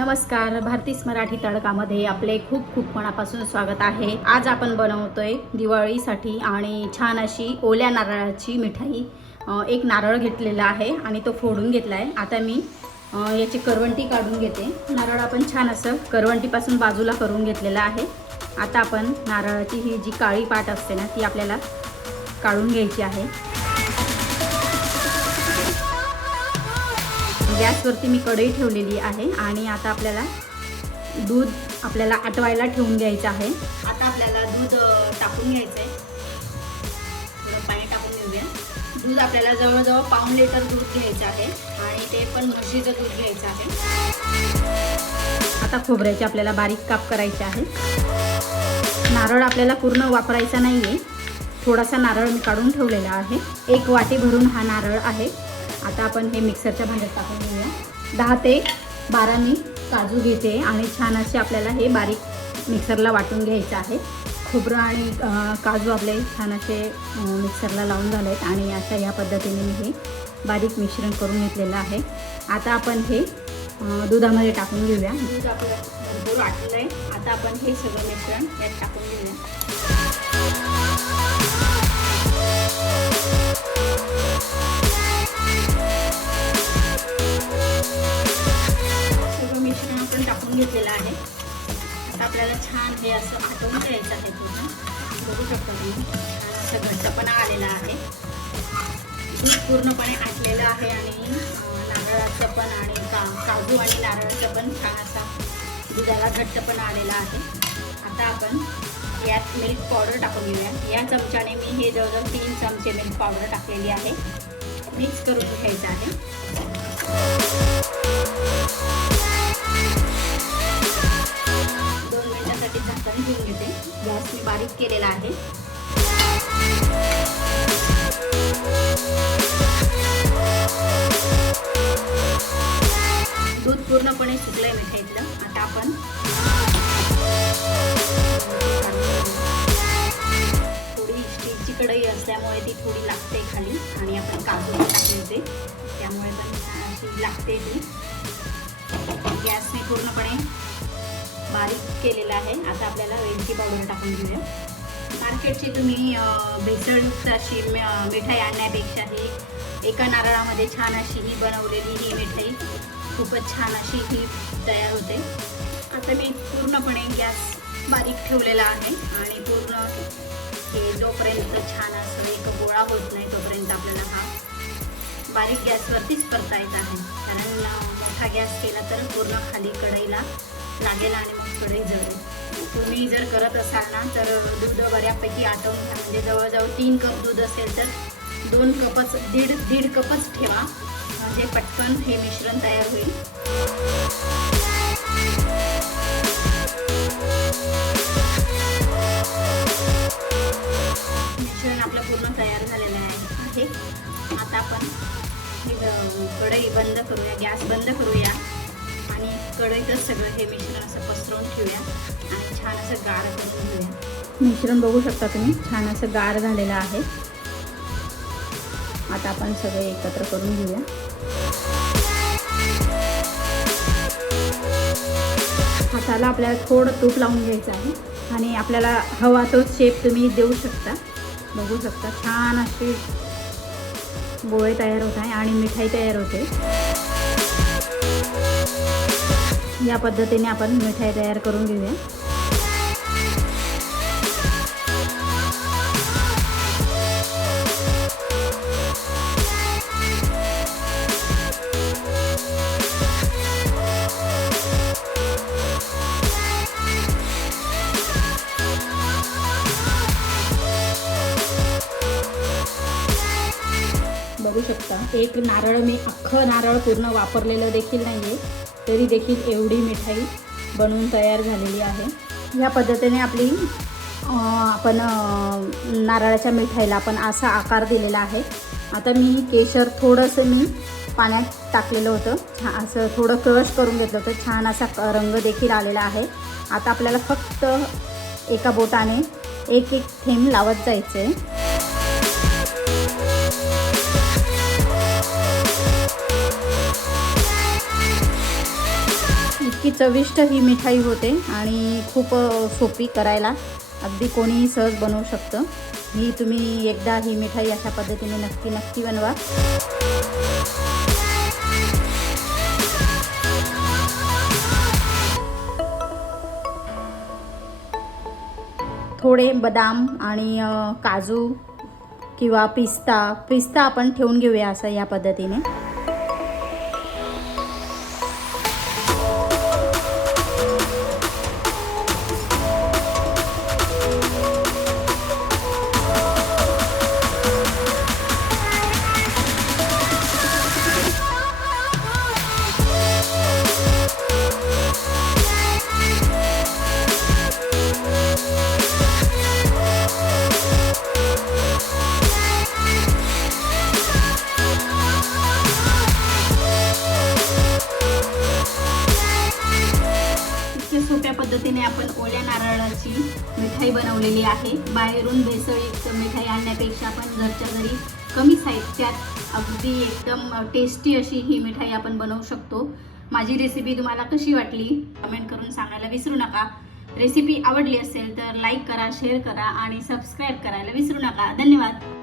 नमस्कार भारतीस मराठी तडकामध्ये आपले खूप खूप मनापासून स्वागत आहे. आज आपण बनवतोय दिवाळीसाठी आणि छान अशी ओल्या नारळाची मिठाई. एक नारळ घेतलेला आहे आणि तो फोडून घेतला आहे आता मी याची करवंटी काढून घेते. नारळ आपण छान असं करवंटीपासून बाजूला करून घेतलेलं आहे. आता आपण नारळाची ही जी काळी पाट असते ना ती आपल्याला काढून घ्यायची आहे. गॅसवरती मी कढई ठेवलेली आहे आणि आता आपल्याला दूध आपल्याला आटवायला ठेवून घ्यायचं आहे. आता आपल्याला दूध टाकून घ्यायचं आहे थोडं पाणी टाकून घेऊया. दूध आपल्याला जवळजवळ पाऊण लिटर दूध घ्यायचं आहे आणि ते पण म्हशीचं दूध घ्यायचं आहे. आता खोबऱ्याचे आपल्याला बारीक काप करायचे आहे. नारळ आपल्याला पूर्ण वापरायचा नाही आहे थोडासा नारळ मी काढून ठेवलेला आहे. एक वाटी भरून हा नारळ आहे. आता आपण हे मिक्सरच्या भांड्यात टाकून घेऊया. दहा ते बारा मी काजू घेते आणि छान असे आपल्याला हे बारीक मिक्सरला वाटून घ्यायचं आहे. खोबरं आणि काजू आपले छान असे मिक्सरला लावून झाले आहेत आणि अशा या पद्धतीने मी हे बारीक मिश्रण करून घेतलेलं आहे. आता आपण हे दुधामध्ये टाकून घेऊया. दूध आपलं भरपूर आटलं आहे आता आपण हे सगळं मिश्रण यात टाकून घेऊया. हे असं फुटवून घ्यायचं आहे पूर्ण. बघू शकता तुम्ही. असं घट्टपणा आलेला आहे. दूध पूर्णपणे आटलेलं आहे आणि नारळाचं पण आणि का काजू आणि नारळाचं पण छान असा दुधाला घट्टपणा आलेला आहे. आता आपण यात मिल्क पावडर टाकून घेऊया या चमच्याने मी हे जवळजवळ तीन चमचे मिल्क पावडर टाकलेली आहे. मिक्स करून घ्यायचं आहे. मिनिटांसाठी घेऊन घेते. गॅस मी बारीक केलेला आहे. दूध पूर्णपणे सुकलंय मिठाईतलं आता आपण थोडी स्टीलची कढई असल्यामुळे ती थोडी लागते खाली. आणि आपण काजू टाकले होते त्यामुळे पण अशी लागते ती. गॅस मी पूर्णपणे बारीक केलेला आहे. आता आपल्याला वेलची पावडर टाकून घेऊया. मार्केटची तुम्ही भेसळयुक्त अशी मिठाई आणण्यापेक्षा ही एका नारळामध्ये छान अशी ही बनवलेली ही मिठाई खूपच छान अशी ही तयार होते. आता मी पूर्णपणे गॅस बारीक ठेवलेला आहे आणि पूर्ण हे जोपर्यंत छान असं एक गोळा होत नाही तोपर्यंत आपल्याला हा बारीक गॅसवरतीच परतायचा आहे. कारण मोठा गॅस केला तर पूर्ण खाली कढईला लागेल आणि कडे कढई तुम्ही जर करत असाल ना तर दूध बऱ्यापैकी आटवून घ्या म्हणजे जवळजवळ तीन कप दूध असेल तर दोन कपच दीड दीड कपच ठेवा. म्हणजे पटकन हे मिश्रण तयार होईल. मिश्रण आपलं पूर्ण तयार झालेलं आहे. आता आपण कढई बंद करूया गॅस बंद करूया. आणि कढईतच सगळं हे मिश्रण असं पसरवून ठेवूया आणि छान असं गार करून घेऊया. मिश्रण बघू शकता तुम्ही छान असं गार झालेलं आहे. आता आपण सगळे एकत्र करून घेऊया. हाताला आपल्याला थोडं तूप लावून घ्यायचं आहे आणि आपल्याला हवा तो शेप तुम्ही देऊ शकता. बघू शकता छान असे गोळे तयार होत आहे आणि मिठाई तयार होते. या पद्धतीने आपण मिठाई तयार करून घेऊया. बघू शकता. एक नारळ मी अख्खं नारळ पूर्ण वापरलेलं देखील नाही आहे तरी देखील एवढी मिठाई बनवून तयार झालेली आहे. या पद्धतीने आपली आपण नारळाच्या मिठाईला आपण असा आकार दिलेला आहे. आता मी केशर थोडंसं मी पाण्यात टाकलेलं होतं. छा असं थोडं क्रश करून घेतलं होतं. छान असा क- रंग देखील आलेला आहे. आता आपल्याला फक्त एका बोटाने एक एक थेंब लावत जायचं आहे इतकी चविष्ट ही मिठाई होते आणि खूप सोपी करायला. अगदी कोणीही सहज बनवू शकतं. ही तुम्ही एकदा ही मिठाई अशा पद्धतीने नक्की नक्की बनवा. थोडे बदाम आणि काजू किंवा पिस्ता पिस्ता आपण ठेवून घेऊया असं या पद्धतीने. पद्धतीने आपण ओल्या नारळाची मिठाई बनवलेली आहे. बाहेरून भेसळयुक्त मिठाई आणण्यापेक्षा आपण घरच्या घरी कमी साहित्यात अगदी एकदम टेस्टी अशी ही मिठाई आपण बनवू शकतो. माझी रेसिपी तुम्हाला कशी वाटली? कमेंट करून सांगायला विसरू नका. रेसिपी आवडली असेल तर लाईक करा शेअर करा आणि सबस्क्राईब करायला विसरू नका. धन्यवाद.